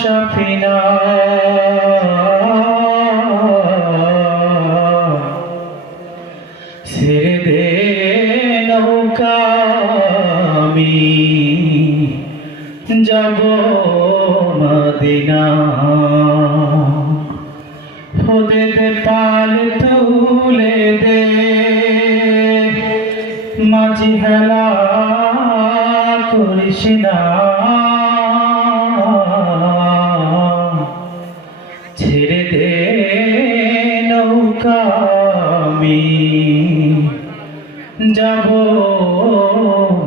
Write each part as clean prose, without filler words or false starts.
সাফিনা ছেড়ে দে নৌকা আমি যাব মদিনা দে দে পাল তুলে দে মাঝি হেলা করিস না ছেড়ে দে নৌকা আমি যাব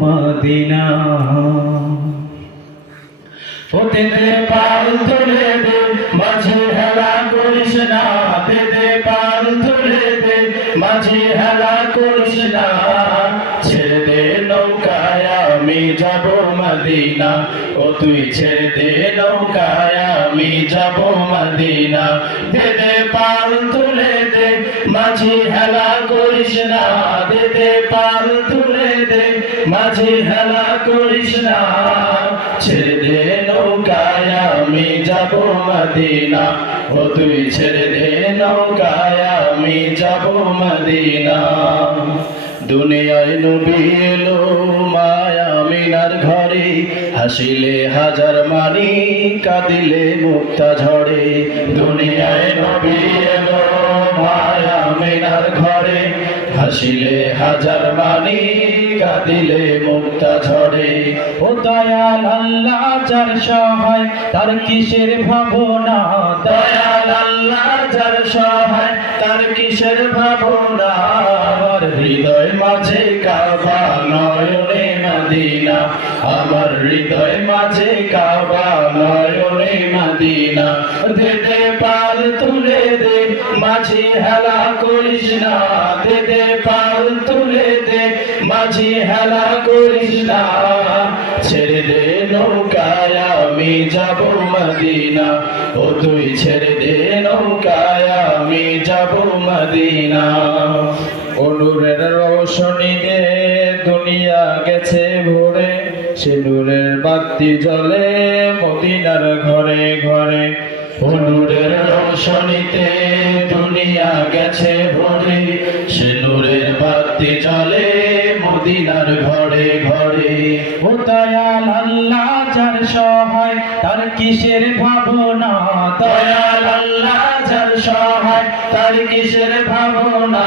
মদিনা দে দে পাল তুলে দে মাঝি হেলা করিস না দে দে পাল তুলে দে মাঝি হেলা করিস না ছেড়ে দে নৌকায় আমি যাব মদিনা ও তুই ছেড়ে দে নৌকায় আমি যাব মদিনা দে দে পাল তুলে দে মাঝি হেলা করিস না দে দে পাল তুলে দে মাঝি হেলা করিস না ছেড়ে দে নৌকায় আমি যাব মদিনা ও তুই ছেড়ে দে নৌকায় আমি যাব মদিনা দুনিয়ায় নবী এলো মায়া আমিনার ঘরে হাসিলে হাজার মানি কাঁদিলে মুক্তা ঝরে দুনিয়ায় নবী এলো মায়া আমিনার ঘরে হাসিলে হাজার মানি কাঁদিলে মুক্তা ঝরে ও দয়াল আল্লাহ যার সহায় তার কিসের ভাবনা দয়াল আল্লাহ যার সহায় তার কিসের ভাবনা আমার হৃদয় মাঝে কাবা নয়নে মদিনা আমার হৃদয় মাঝে কাবা নয়নে মদিনা দে দে পাল তুলে দে মাঝি হেলা করিস না দে দে পাল তুলে দে মাঝি হেলা করিস না ছেড়ে দে নৌকায় আমি যাব মদিনা ও তুই ছেড়ে দে নৌকায় আমি যাব মদিনা নূরের রৌশনীতে দুনিয়া গেছে ভরে সে নূরের বাতি জ্বলে মদিনার ঘরে ঘরে নূরের রৌশনীতে দুনিয়া গেছে ভরে সে নূরের বাতি জ্বলে মদিনার ঘরে ঘরে ও দয়াল আল্লাহ যার সহায় তার কিসের ভাবনা দয়াল আল্লাহ যার সহায় তার কিসের ভাবনা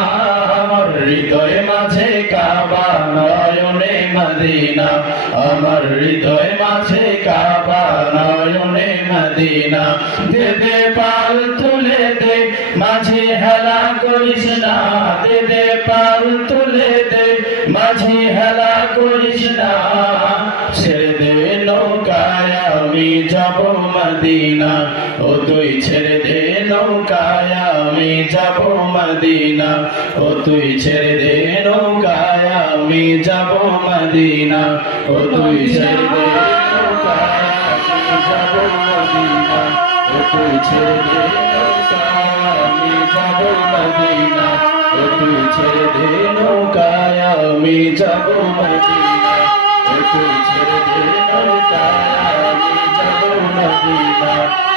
আমার হৃদয় মাঝে কাবা নয়নে মদিনা আমার হৃদয় মাঝে কাবা নয়নে মদিনা দে দে পাল তুলে দে মাঝি হেলা করিস না দে দে পাল তুলে দে মাঝি হেলা করিস না ছেড়ে দে নৌকায় আমি যাব মদিনা ও তুই ছেড়ে দে নৌকায় আমি যাব মদিনা ও তুই ছেড়ে দে নৌকায় আমি যাব মদিনা ও তুই ছেড়ে দে নৌকায় আমি যাব মদিনা ও তুই ছেড়ে দে নৌকায় আমি যাব মদিনা ও তুই ছেড়ে দে নৌকায় আমি যাব মদিনা ও তুই ছেড়ে দে নৌকায় আমি যাব মদিনা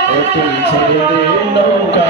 ও তুই ছেড়ে দে নৌকা